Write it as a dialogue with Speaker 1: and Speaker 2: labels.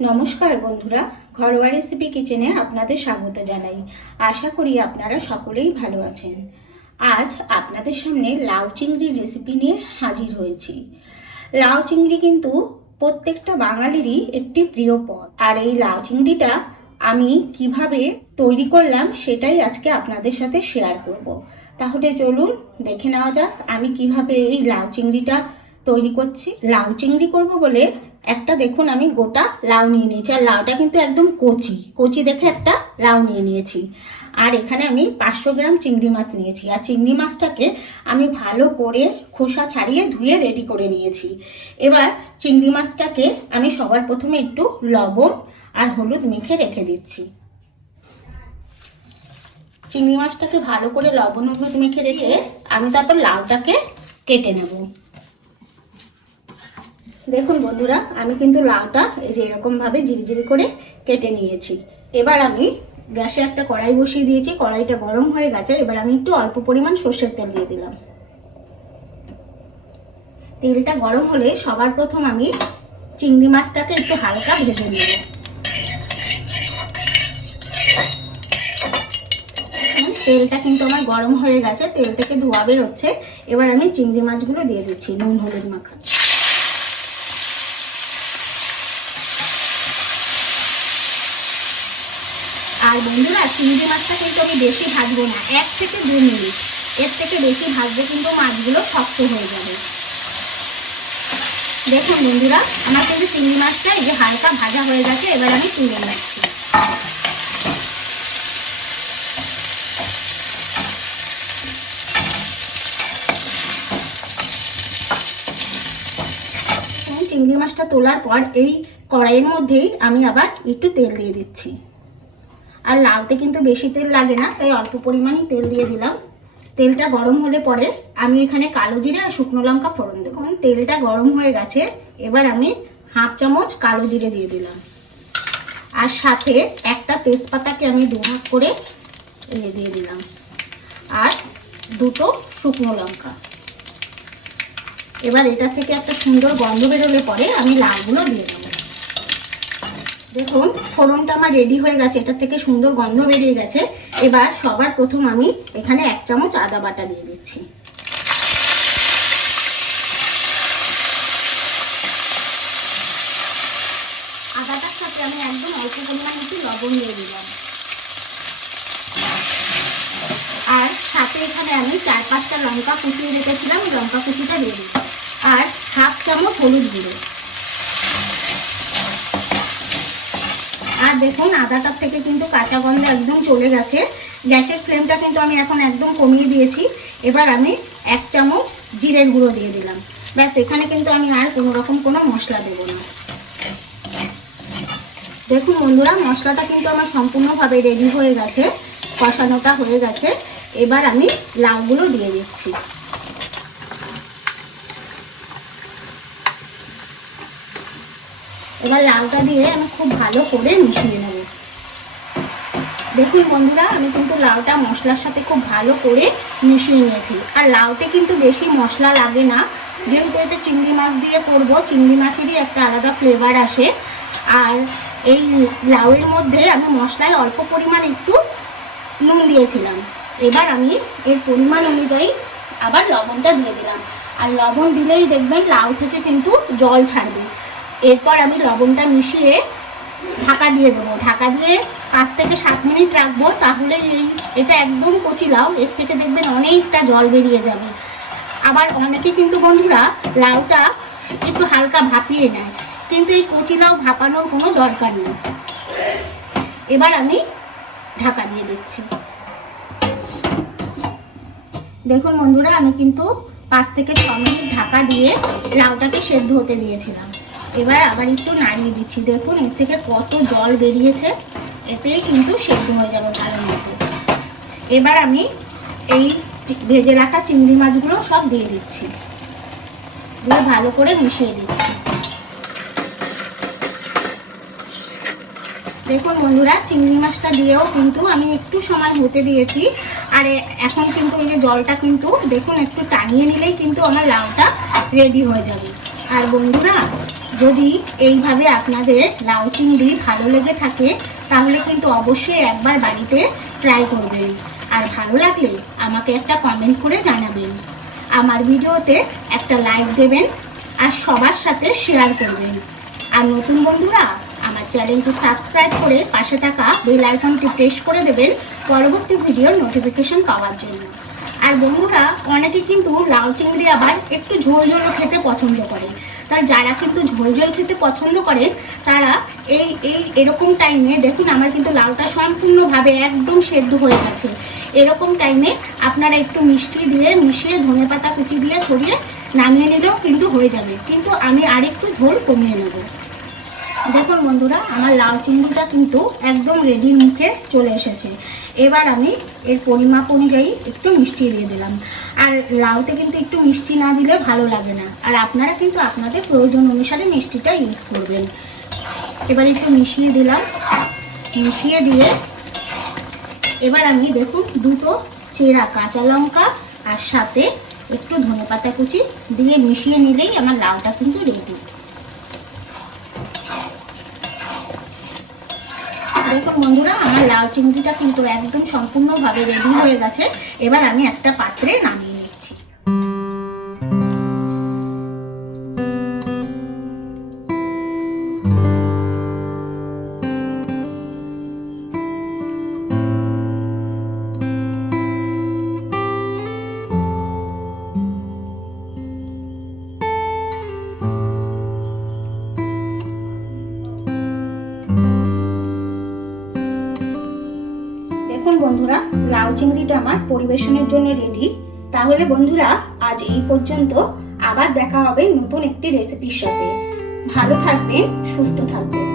Speaker 1: নমস্কার বন্ধুরা, ঘরোয়া রেসিপি কিচেনে আপনাদের স্বাগত জানাই। আশা করি আপনারা সকলেই ভালো আছেন। আজ আপনাদের সামনে লাউ চিংড়ির রেসিপি নিয়ে হাজির হয়েছি। লাউ চিংড়ি কিন্তু প্রত্যেকটা বাঙালিরই একটি প্রিয় পদ। আর এই লাউ চিংড়িটা আমি কীভাবে তৈরি করলাম সেটাই আজকে আপনাদের সাথে শেয়ার করব। তাহলে চলুন দেখে নেওয়া যাক আমি কীভাবে এই লাউ চিংড়িটা তৈরি করছি। লাউ চিংড়ি করব বলে একটা দেখুন আমি গোটা লাউ নিয়ে নিয়েছি। আর লাউটা কিন্তু একদম কচি। কচি দেখে একটা লাউ নিয়ে নিয়েছি। আর এখানে আমি পাঁচশো গ্রাম চিংড়ি মাছ নিয়েছি। আর চিংড়ি মাছটাকে আমি ভালো করে খোসা ছাড়িয়ে ধুয়ে রেডি করে নিয়েছি। এবার চিংড়ি মাছটাকে আমি সবার প্রথমে একটু লবণ আর হলুদ মেখে রেখে দিচ্ছি। চিংড়ি মাছটাকে ভালো করে লবণ হলুদ মেখে রেখে আমি তারপর লাউটাকে কেটে নেব। দেখুন বন্ধুরা, আমি কিন্তু লাউটা এই যে এরকম ভাবে ঝিরিঝিরি করে কেটে নিয়েছি। এবার আমি গ্যাসে একটা কড়াই বসিয়ে দিয়েছি, কড়াইটা গরম হয়ে গেছে, এবার আমি একটু অল্প পরিমাণ সর্ষের তেল দিয়ে দিলাম। তেলটা গরম হলে সবার প্রথম আমি চিংড়ি মাছটাকে একটু হালকা ভেজে নেব। তেলটা কিন্তু আমার গরম হয়ে গেছে তেল থেকে ধোয়া বেরোচ্ছে। এবার আমি চিংড়ি মাছগুলো দিয়ে দিচ্ছি, নুন, হলুদ মাখা আর বন্ধুরা, চিংড়ি মাছটা কিন্তু আমি বেশি ভাজবো না, এক থেকে দু মিনিট। এর থেকে বেশি ভাজবে কিন্তু মাছগুলো শক্ত হয়ে যাবে। দেখুন বন্ধুরা, আমার কিন্তু চিংড়ি মাছটা এই যে হালকা ভাজা হয়ে গেছে, এবার আমি তুলে নিচ্ছি। চিংড়ি মাছটা তোলার পর এই কড়াইয়ের মধ্যেই আমি আবার একটু তেল দিয়ে দিচ্ছি। আর লাউতে কিন্তু বেশি তেল লাগে না, তাই অল্প পরিমাণই তেল দিয়ে দিলাম। তেলটা গরম হলে পরে আমি এখানে কালো জিরে আর শুকনো লঙ্কা ফোড়ন দেখুন তেলটা গরম হয়ে গেছে, এবার আমি হাফ চামচ কালো জিরে দিয়ে দিলাম। আর সাথে একটা তেজপাতাকে আমি দুভাগ করে দিয়ে দিলাম। আর দুটো শুকনো লঙ্কা। এবার এটা থেকে একটা সুন্দর গন্ধ বেরোলে পরে আমি লালগুলো দিয়ে দেবো। দেখুন, ফোড়নটা আমার রেডি হয়ে গেছে। এটা থেকে সুন্দর গন্ধ বেরিয়ে গেছে। এবার সবার প্রথম আমি এখানে এক চামচ আদা বাটা দিয়ে দিচ্ছি। আদাটার সাথে আমি একদম অল্প পরিমাণ একটু লবণ দিয়ে দিলাম। আর সাথে এখানে আমি চার পাঁচটা লঙ্কা কুচিয়ে রেখেছিলাম। লঙ্কা কুচিটা দিয়ে দিলাম। আর হাফ চামচ হলুদ গুঁড়ো। আর দেখুন, আদাটার থেকে কিন্তু কাঁচা গন্ধ একদম চলে গেছে। গ্যাসের ফ্লেমটা কিন্তু আমি এখন একদম কমিয়ে দিয়েছি। এবার আমি এক চামচ জিরের গুঁড়ো দিয়ে দিলাম। ব্যাস, এখানে কিন্তু আমি আর কোনো রকম কোনো মশলা দেব না। দেখুন বন্ধুরা, মশলাটা কিন্তু আমার সম্পূর্ণভাবে রেডি হয়ে গেছে, কষানোটা হয়ে গেছে। এবার আমি লাউগুলো দিয়ে দিচ্ছি। এবার লাউটা দিয়ে আমি খুব ভালো করে মিশিয়ে নেব। দেখুন বন্ধুরা, আমি কিন্তু লাউটা মশলার সাথে খুব ভালো করে মিশিয়ে নিয়েছি। আর লাউতে কিন্তু বেশি মশলা লাগে না। যেহেতু এটা চিংড়ি মাছ দিয়ে করব, চিংড়ি মাছেরই একটা আলাদা ফ্লেভার আসে। আর এই লাউয়ের মধ্যে আমি মশলায় অল্প পরিমাণ একটু নুন দিয়েছিলাম। এবার আমি এর পরিমাণ অনুযায়ী আবার লবণটা দিয়ে দিলাম। আর লবণ দিলেই দেখবেন লাউ থেকে কিন্তু জল ছাড়বে। এরপর আমি লবণটা মিশিয়ে ঢাকা দিয়ে দেবো। ঢাকা দিয়ে পাঁচ থেকে সাত মিনিট রাখব, তাহলে এই এটা একদম কচি লাউ, এর থেকে দেখবেন অনেকটা জল বেরিয়ে যাবে। আবার অনেকে কিন্তু বন্ধুরা লাউটা একটু হালকা ভাপিয়ে নেয়, কিন্তু এই কচি লাউ ভাপানোর কোনো দরকার নেই। এবার আমি ঢাকা দিয়ে দিচ্ছি। দেখুন বন্ধুরা, আমি কিন্তু পাঁচ থেকে ছ মিনিট ঢাকা দিয়ে লাউটাকে সেদ্ধ হতে দিয়েছিলাম। এবার আবার একটু নাড়িয়ে দিচ্ছি। দেখুন, এর থেকে কত জল বেরিয়েছে, এতেই কিন্তু সেদ্ধ হয়ে যাবে ভালো মতো। এবার আমি এই ভেজে রাখা চিংড়ি মাছগুলো সব দিয়ে দিচ্ছি। দিয়ে ভালো করে মিশিয়ে দিচ্ছি। দেখুন বন্ধুরা, চিংড়ি মাছটা দিয়েও কিন্তু আমি একটু সময় হতে দিয়েছি। আর এখন কিন্তু এই যে জলটা কিন্তু, দেখুন একটু টানিয়ে নিলেই কিন্তু আমার লাউটা রেডি হয়ে যাবে। আর বন্ধুরা যদি এইভাবে আপনাদের লাউ চিংড়ি ভালো লেগে থাকে, তাহলে কিন্তু অবশ্যই একবার বাড়িতে ট্রাই করবেন। আর ভালো লাগলে আমাকে একটা কমেন্ট করে জানাবেন। আমার ভিডিওতে একটা লাইক দেবেন আর সবার সাথে শেয়ার করবেন। আর নতুন বন্ধুরা, আমার চ্যানেলটি সাবস্ক্রাইব করে পাশে থাকা বেল আইকনটি প্রেস করে দেবেন পরবর্তী ভিডিওর নোটিফিকেশন পাওয়ার জন্য। আর বন্ধুরা, অনেকে কিন্তু লাউ চিংড়ি আবার একটু ঝোল ঝোলও খেতে পছন্দ করে। তার যারা কিন্তু ঝোল ঝোল খেতে পছন্দ করে, তারা এই এই, এরকম টাইমে দেখুন আমার কিন্তু লাউটা সম্পূর্ণভাবে একদম সেদ্ধ হয়ে গেছে। এরকম টাইমে আপনারা একটু মিষ্টি দিয়ে মিশিয়ে ধনে পাতা কুচি দিয়ে ছড়িয়ে নামিয়ে নিলেও কিন্তু হয়ে যাবে। কিন্তু আমি আরেকটু ঝোল কমিয়ে নেব। দেখুন বন্ধুরা, আমার লাউ চিংড়িটা কিন্তু একদম রেডির মুখে চলে এসেছে। এবার আমি এর পরিমাপ অনুযায়ী একটু মিষ্টি দিয়ে দিলাম। আর লাউতে কিন্তু একটু মিষ্টি না দিলে ভালো লাগে না। আর আপনারা কিন্তু আপনাদের প্রয়োজন অনুসারে মিষ্টিটা ইউজ করবেন। এবার একটু মিশিয়ে দিলাম। মিশিয়ে দিয়ে এবার আমি দেখুন দুটো চেরা কাঁচা লঙ্কা আর সাথে একটু ধনেপাতা কুচি দিয়ে মিশিয়ে নিলেই আমার লাউটা কিন্তু রেডি দেখুন বন্ধুরা, আমার লাল চিংড়িটা কিন্তু একদম সম্পূর্ণভাবে রেডি হয়ে গেছে। এবার আমি একটা পাত্রে নামিয়ে দেখুন বন্ধুরা, লাউ চিংড়িটা আমার পরিবেশনের জন্য রেডি তাহলে বন্ধুরা, আজ এই পর্যন্ত আবার দেখা হবে নতুন একটি রেসিপির সাথে। ভালো থাকবেন, সুস্থ থাকবেন।